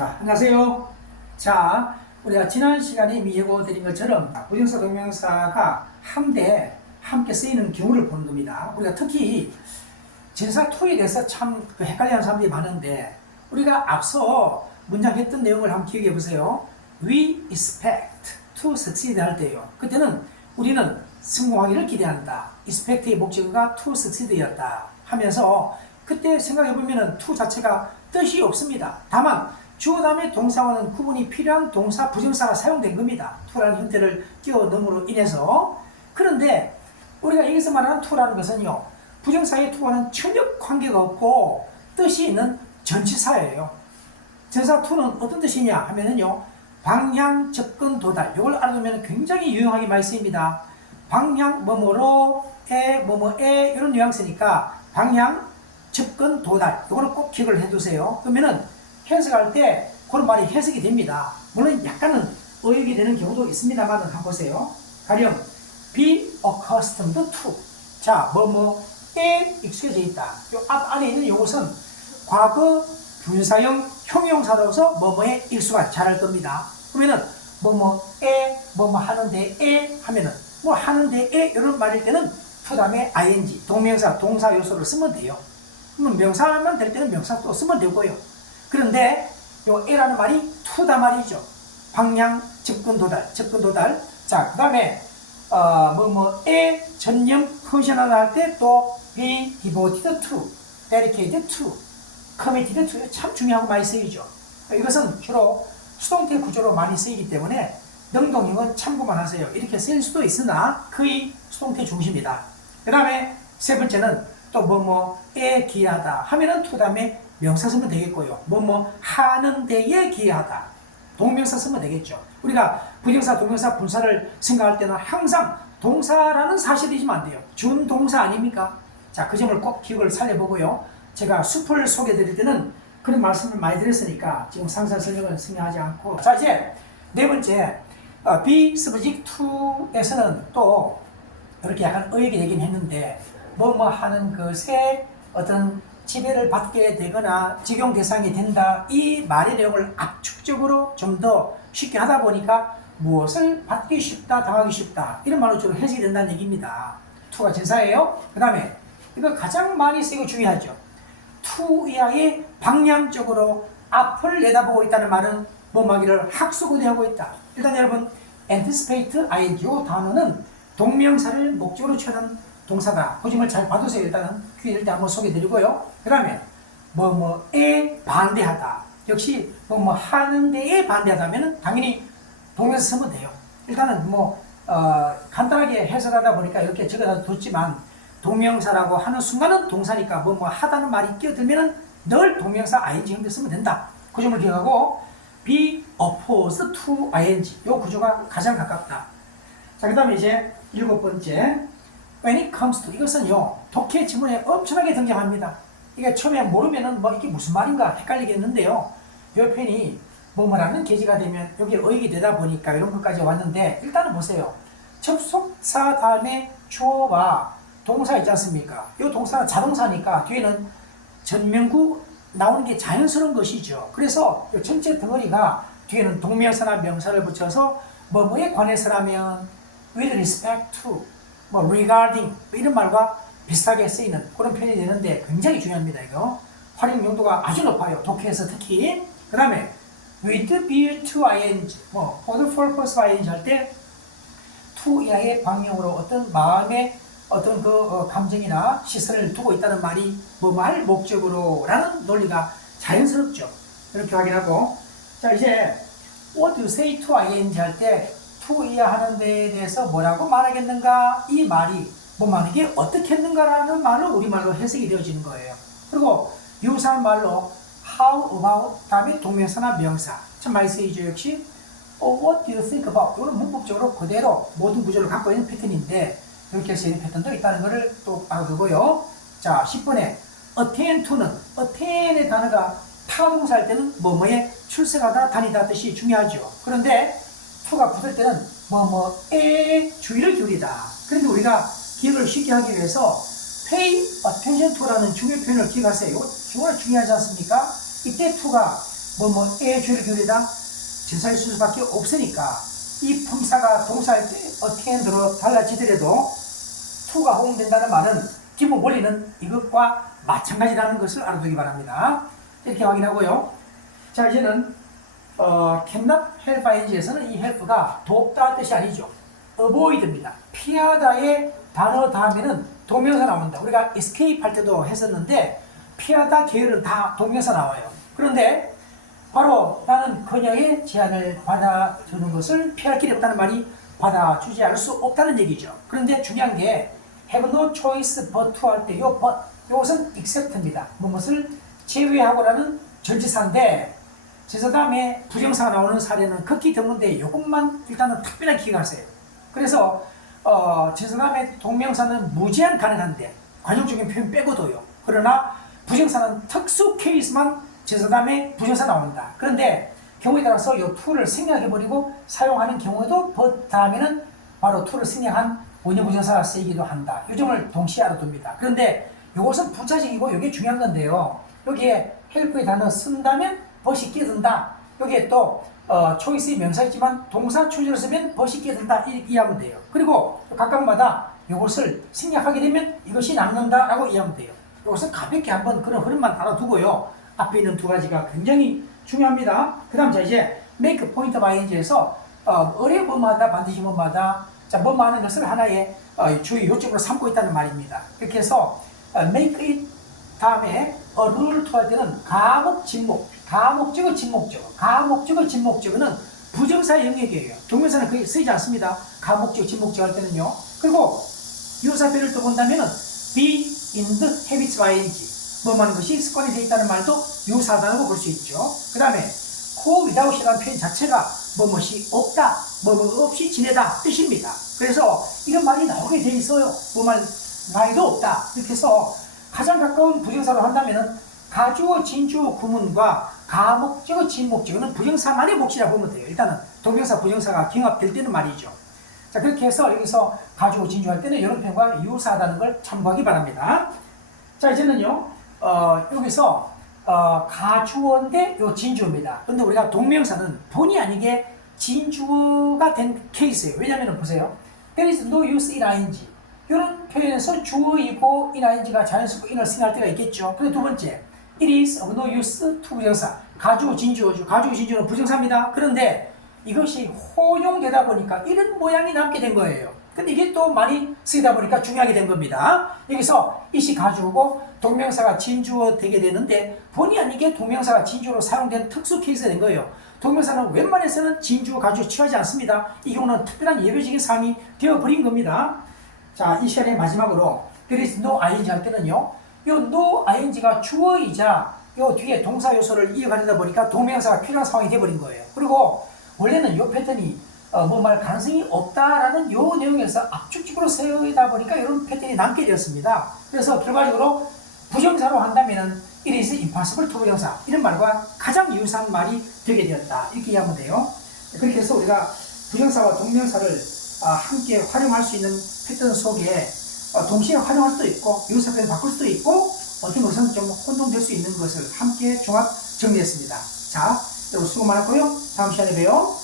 자, 안녕하세요. 자, 우리가 지난 시간에 이미 예고드린 것처럼 부정사 동명사가 함께 쓰이는 경우를 보는 겁니다. 우리가 특히 전사 to에 대해서 참 헷갈려하는 사람들이 많은데, 우리가 앞서 문장 했던 내용을 한번 기억해 보세요. We expect to succeed 할 때요. 그때는 우리는 성공하기를 기대한다. expect의 목적어가 to succeed였다 하면서, 그때 생각해 보면은 to 자체가 뜻이 없습니다. 다만 주어 다음에 동사와는 구분이 필요한 동사 부정사가 사용된 겁니다. to라는 형태를 끼워 넣음으로 인해서. 그런데 우리가 여기서 말하는 to라는 것은요, 부정사의 to와는 전혀 관계가 없고 뜻이 있는 전치사예요. 전사 to는 어떤 뜻이냐 하면은요, 방향, 접근, 도달. 이걸 알아두면 굉장히 유용하게 많이 쓰입니다. 방향, 뭐뭐로에, 뭐뭐에, 이런 뉘앙스니까 방향, 접근, 도달. 이거는 꼭 기억을 해두세요. 그러면은 해석할 때 그런 말이 해석이 됩니다. 물론 약간은 의역이 되는 경우도 있습니다만 한번 보세요. 가령 be accustomed to. 자, 뭐뭐에 익숙해져 있다. 요 앞 안에 있는 이것은 과거 분사형 형용사로서 뭐뭐에 익숙한, 잘할 겁니다. 그러면은 뭐뭐에, 뭐뭐 하는데에 하면은 뭐 하는데에 이런 말일 때는 to 다음에 ing, 동명사, 동사 요소를 쓰면 돼요. 그러면 명사만 될 때는 명사 또 쓰면 되고요. 그런데 요 에라는 말이 to다 말이죠. 방향, 접근, 도달, 접근, 도달. 자, 그 다음에 뭐뭐에 전념, 헌신하다 할 때 또 be devoted to, dedicated to, committed to. 참 중요하고 많이 쓰이죠. 이것은 주로 수동태 구조로 많이 쓰이기 때문에 능동형은 참고만 하세요. 이렇게 쓰일 수도 있으나 거의 수동태 중심이다. 그 다음에 세 번째는 또 뭐뭐에 기하다 하면은 to 다음에 명사 쓰면 되겠고요. 뭐뭐 하는 데에 기하다, 동명사 쓰면 되겠죠. 우리가 부정사, 동명사, 분사를 생각할 때는 항상 동사라는 사실이 있으면 안 돼요. 준동사 아닙니까? 자, 그 점을 꼭 기억을 살려보고요. 제가 숲을 소개해 드릴 때는 그런 말씀을 많이 드렸으니까 지금 상세 설명을 생략하지 않고. 자, 이제 네 번째, be subject to에서는 또 이렇게 약간 의역이 되긴 했는데, 뭐뭐 하는 것에 어떤 지배를 받게 되거나 적용 대상이 된다, 이 말의 내용을 압축적으로 좀 더 쉽게 하다 보니까 무엇을 받기 쉽다, 당하기 쉽다, 이런 말로 주로 해석이 된다는 얘기입니다. to가 전사예요. 그 다음에 이거 가장 많이 쓰이고 중요하죠. to 이하의 방향적으로 앞을 내다보고 있다는 말은 뭐뭐하기를 학수고대하고 있다. 일단 여러분, anticipate ing, 이 단어는 동명사를 목적으로 취하는 동사다. 그 점을 잘 봐두세요. 일단은 기회를 때 한번 소개해드리고요. 그 다음에 뭐뭐에 반대하다. 역시 뭐뭐 하는 데에 반대하다면 당연히 동명사 쓰면 돼요. 일단은 간단하게 해석하다 보니까 이렇게 적어다 뒀지만, 동명사라고 하는 순간은 동사니까 뭐뭐 하다는 말이 끼어들면은 늘 동명사 ing 형태 쓰면 된다. 그 점을 기억하고, be opposed to ing, 이 구조가 가장 가깝다. 자, 그 다음에 이제 일곱 번째, when it comes to. 이것은요, 독해 지문에 엄청나게 등장합니다. 이게 처음에 모르면은 이게 무슨 말인가 헷갈리겠는데요. 이 표현이 뭐뭐라는 계지가 되면 여기 의역이 되다 보니까 이런 것까지 왔는데, 일단은 보세요. 접속사 다음에 주어와 동사 있지 않습니까? 이 동사는 자동사니까 뒤에는 전명구 나오는 게 자연스러운 것이죠. 그래서 이 전체 덩어리가 뒤에는 동명사나 명사를 붙여서 뭐뭐에 관해서라면 with respect to, regarding, 이런 말과 비슷하게 쓰이는 그런 표현이 되는데 굉장히 중요합니다. 이거 활용 용도가 아주 높아요. 독해에서 특히. 그 다음에 with view to ing, for the purpose of ing 할 때 to 이하의 방향으로 어떤 마음의 어떤 감정이나 시선을 두고 있다는 말이 할 목적으로 라는 논리가 자연스럽죠. 이렇게 확인하고. 자, 이제 what do you say to ing 할 때 to 이하 하는 데에 대해서 뭐라고 말하겠는가, 이 말이 하는 게 어떻게 했는가라는 말로 우리말로 해석이 되어지는 거예요. 그리고 유사한 말로 how about 다음에 동명사나 명사 참 많이 쓰이죠. 역시 what do you think about, 이거는 문법적으로 그대로 모든 구조를 갖고 있는 패턴인데, 이렇게 쓰이는 패턴도 있다는 것을 또 알아두고요. 자, 10번에 attend to는, attend의 단어가 타동사할 때는 뭐뭐에 출석하다, 다니다 뜻이 중요하죠. 그런데 to가 붙을 때는 뭐뭐에 주의를 기울이다. 그런데 우리가 기억을 쉽게 하기 위해서 pay attention to라는 중요 표현을 기억하세요. 이거 정말 중요하지 않습니까? 이때 to가 뭐뭐에 주의를 기울이다 전사일 수밖에 없으니까 이 품사가 동사할 때 어떻게 들어 달라지더라도 to가 호응된다는 말은 기본 원리는 이것과 마찬가지라는 것을 알아두기 바랍니다. 이렇게 확인하고요. 자, 이제는 cannot help ing에서는 이 help가 돕다 뜻이 아니죠. avoid입니다. 피하다의 단어 다음에는 동명사 나온다. 우리가 escape 할 때도 했었는데 피하다 계열은 다 동명사 나와요. 그런데 바로 나는 그녀의 제안을 받아주는 것을 피할 길이 없다는 말이 받아주지 않을 수 없다는 얘기죠. 그런데 중요한 게 have no choice but to 할 때 요 but 이것은 except입니다. 무엇을 제외하고라는 전치사인데 제사 다음에 부정사가 나오는 사례는 극히 드문데 이것만 일단은 특별하게 기억하세요. 그래서 제사 다음에 동명사는 무제한 가능한데 관용적인 표현 빼고도요. 그러나 부정사는 특수 케이스만 제사 다음에 부정사 나온다. 그런데 경우에 따라서 이 to를 생략해버리고 사용하는 경우에도 but 다음에는 바로 to를 생략한 원형 부정사가 쓰이기도 한다. 이 점을 동시에 알아둡니다. 그런데 이것은 부차적이고 이게 중요한 건데요. 여기에 help의 단어 쓴다면 벗이 끼든다. 여기에 또 초이스의 명사이지만 동사 추주를 쓰면 벗이 끼든다. 이렇게 이해하면 돼요. 그리고 각각마다 이것을 생략하게 되면 이것이 남는다라고 이해하면 돼요. 이것은 가볍게 한번 그런 흐름만 알아두고요. 앞에 있는 두 가지가 굉장히 중요합니다. 그 다음 자 이제 make point of ing에서 어뢰 뭐마다 반드시 뭐마다 자 뭐뭐 하는 것을 하나의 주의 요점으로 삼고 있다는 말입니다. 이렇게 해서 make it 다음에 a rule to 할 때는 가목, 진목, 가목적어, 진목적어, 가목적어, 진목적어는 부정사의 영역이에요. 동명사는 거의 쓰이지 않습니다. 가목적, 진목적 할 때는요. 그리고 유사별을 또 본다면은 be in the habits of ing 뭐 하는 것이 습관이 되어 있다는 말도 유사하다고 볼 수 있죠. 그 다음에 co without이라는 표현 자체가 뭐뭇이 없다, 뭐뭐 없이 지내다 뜻입니다. 그래서 이런 말이 나오게 돼 있어요. 뭐 말 나이도 없다. 이렇게 해서 가장 가까운 부정사로 한다면은 가주어, 진주어, 구문과 가목적어, 진목적어는 부정사만의 몫이라 보면 돼요. 일단은 동명사, 부정사가 경합될 때는 말이죠. 자 그렇게 해서 여기서 가주어, 진주어 할 때는 이런 표현과 유사하다는 걸 참고하기 바랍니다. 자 이제는요. 여기서 가주어인데 요 진주어입니다. 근데 우리가 동명사는 본의 아니게 진주어가 된 케이스예요. 왜냐면 보세요. There is no use in ing. 이런 표현에서 주어이고 in ing가 자연스럽게 in을 생각할 때가 있겠죠. 그리고 두 번째, it is of no use to 부정사. 가주어, 진주어죠. 가주어, 진주어는 부정사입니다. 그런데 이것이 혼용되다 보니까 이런 모양이 남게 된 거예요. 근데 이게 또 많이 쓰이다 보니까 중요하게 된 겁니다. 여기서 it이 가주어고 동명사가 진주어 되게 되는데 본의 아니게 동명사가 진주어로 사용된 특수 케이스가 된 거예요. 동명사는 웬만해서는 진주어, 가주어 취하지 않습니다. 이 경우는 특별한 예외적인 사항이 되어버린 겁니다. 자, 이 시간의 마지막으로 there is no ing 할 때는요. 이 no ing가 주어이자 이 뒤에 동사 요소를 이어가려다 보니까 동명사가 필요한 상황이 되어버린 거예요. 그리고 원래는 이 패턴이 뭐 말 가능성이 없다라는 요 내용에서 압축적으로 세우다 보니까 이런 패턴이 남게 되었습니다. 그래서 결과적으로 부정사로 한다면은 it is impossible to 부정사 이런 말과 가장 유사한 말이 되게 되었다. 이렇게 이해하면 돼요. 그렇게 해서 우리가 부정사와 동명사를 함께 활용할 수 있는 패턴 속에 동시에 활용할 수도 있고 유사표를 바꿀 수도 있고 어떤 것은 좀 혼동될 수 있는 것을 함께 종합 정리했습니다. 자, 여러분 수고 많았고요. 다음 시간에 봬요.